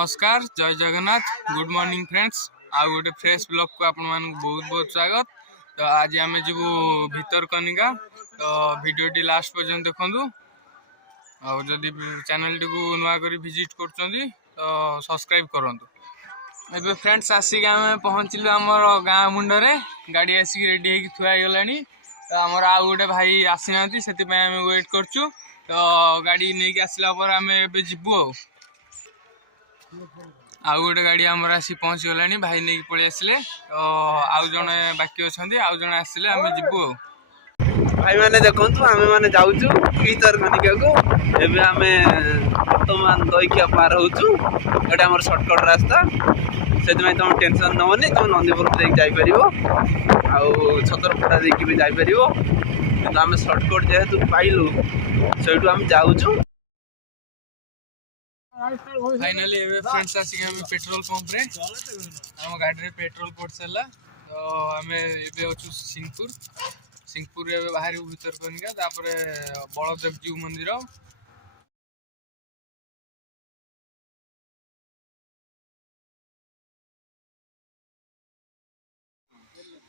नमस्कार जय Jagannath good morning friends आ गोटे फ्रेश ब्लॉग को आपण मानक बहुत बहुत स्वागत। तो आज आम जीवु भितरकनिका तो वीडियो लास्ट पर्यंत देखु आदि चैनल टी को नुआ कर विजिट कर सब्सक्राइब करूँ। एबे फ्रेंड्स आसिक आम पहुँचलु आमर गाँ मुंडरे गाड़ी आसिक रेडी होगी थुआ गला। तो आमर आउ गोटे भाई आसी ना से वेट करचु। तो गाड़ी नहीं आसला पर आम ए जीवु आउ गोटे गाड़ी आमर आसी पहुँची गला भाई नहीं पलि आसिले। तो आउ जने बाकी अच्छा आउ जने आसिले आम जीवु भाई मैंने देखु आम मैंने जाऊँ भितरकनिका को एवं आम बर्तमान दईखिया पार होचु एटा आम सर्टकट रास्ता से तुम टेंशन नवनी तुम नंदीपुर जापर छतरपटा देखिए भी जापर कि आम सर्टकट जेहेतु पाइलु से आम जाऊँ। फाइनाली फ्रेंड्स आसिक आम पेट्रोल पंप रे आम गाड़ी रे पेट्रोल पड़ सारा। तो आम अच्छु सिंहपुर बाहर भितरकनिका तापर बलदेव जीव मंदिर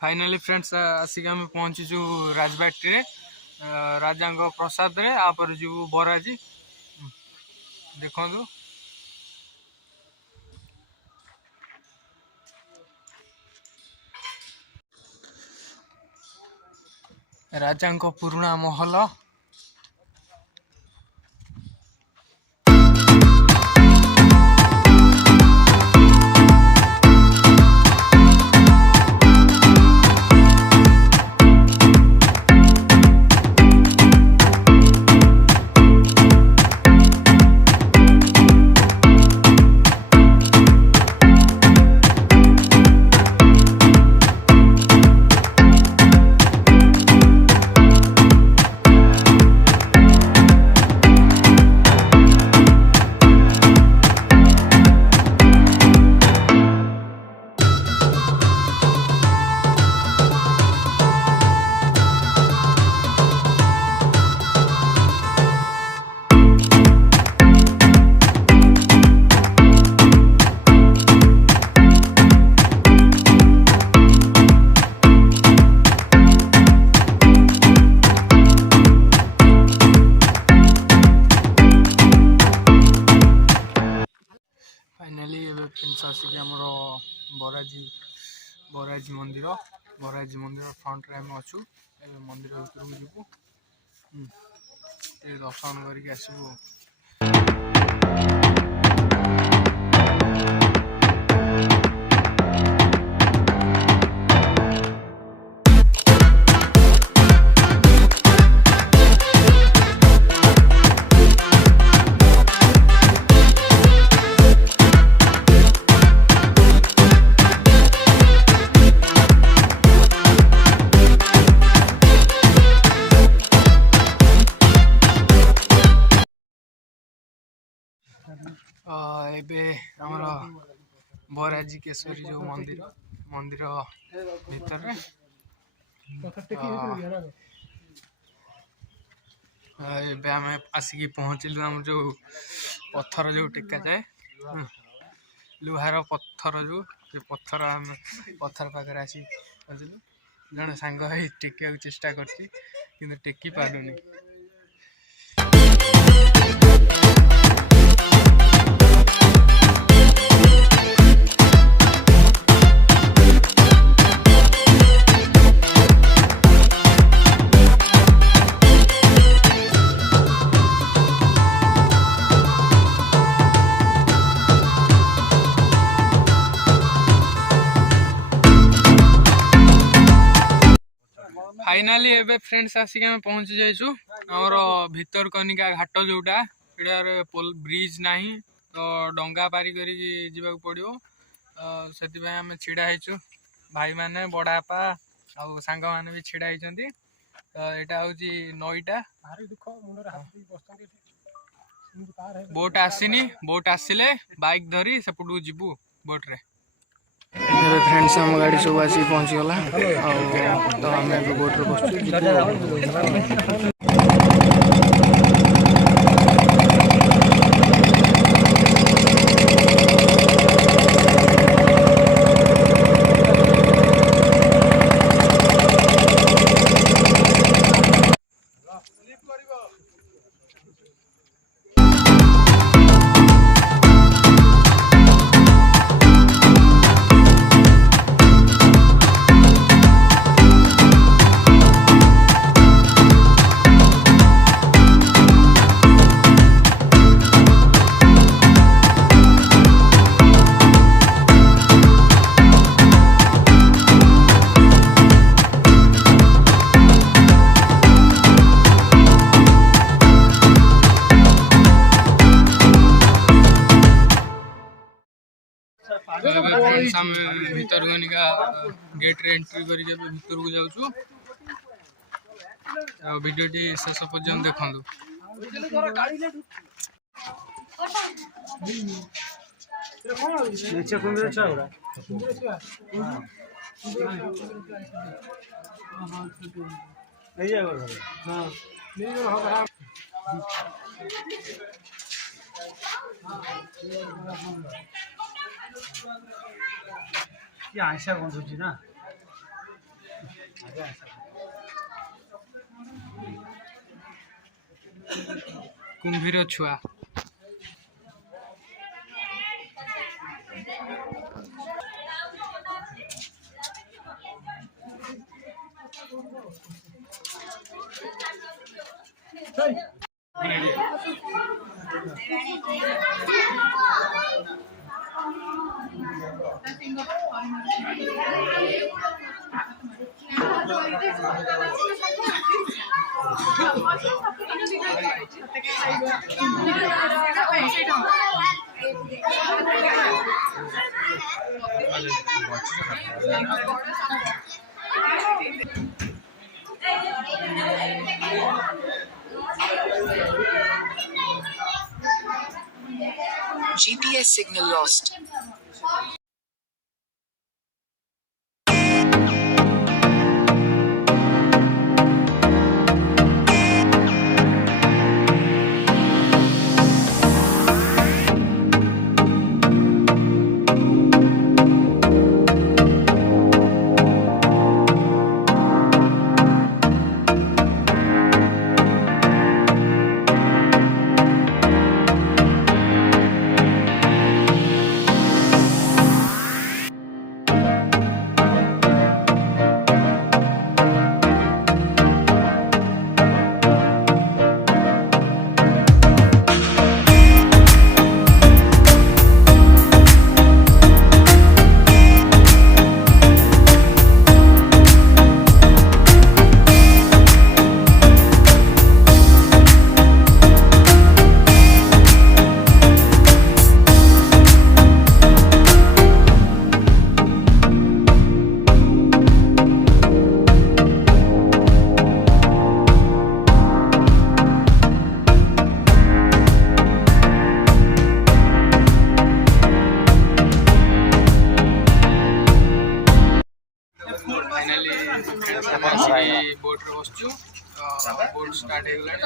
फाइनाली फ्रेंड्स आसिक आम पहुँचीचु राजबाटी रे राजा प्रसाद रे आपर जीव बराजी देखु राजा पुराणा महल। फाइनाली फ्रेंड्स आसिक आमर बराजी मंदिर फ्रंट रे आम अच्छु मंदिर भर जीवु दर्शन करके आसबू। एबे हमर बराजी केशरी जो मंदिर भीतर एबे आम आसिक पहुँचलु आम जो पत्थर जो टेका जाए लुहार पत्थर जो पत्थर आम पत्थर पाखे आसी पहुँचलु जड़े सांग टेकिया चेष्टा करछि किंतु टेकी पारुनी। फाइनाली एबे फ्रेंड्स आसिक आम पहुँची जाइछु आमर भितरकनिका घाट जोटा एटार ब्रिज नहीं तो डंगा पारी करी जीवा पड़ो से आम छिड़ा होइछु भाई माने बड़ापा आउ सांग माने भी छिड़ा होइछंती। तो एटा होची नईटा बोट आसीनी बोट आसिले बाइक धरी सेपटू जीवु बोट रे। फ्रेंड्स आम गाड़ी सब आसी पहुँची गला तो आम बोट रे बसु। आम भितरकनिका गेट रे एंट्री करके भीतर को जाऊँ। भिडियोटी शेष पर्यंत देखु। आशा गंधुची ना कुंभीर छुआ GPS signal lost. Finally boat रे बसचु बोट स्टार्ट हो गलानी।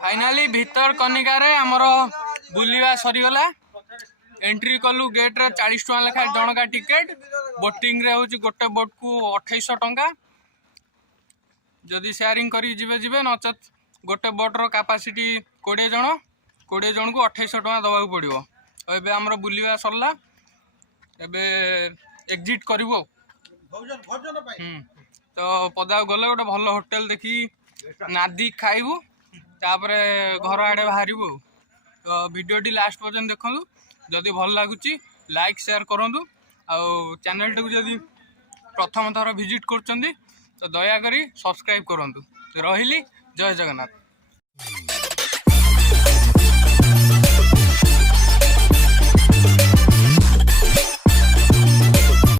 फाइनाली भितरकनिका रे हमर बुलिवा सरीगला। एंट्री कलु गेट रे 40 टका लेखा जनका टिकेट। बोटिंग रे होची गोटे बोट को 2800 टंका। जदि शेयरिंग करी जिबे जिबे नचत गोटे बोट रो कैपेसिटी 20 जन को 2800 टका दबाक पड़िबो। एबे हमर बुलिवा सरला एबे एग्जिट करिवो। तो पदा गले गोटे भल होटल देखी नादी खाइबू तापर घर आड़े बाहर। तो वीडियोटी लास्ट पर्यंत देखु। जदि भल लगुच लाइक शेयर करूँ। आउ चैनल टाक जदि प्रथम थर विजिट कर तो दयाकोरी सब्सक्राइब करूँ। रही जय जगन्नाथ।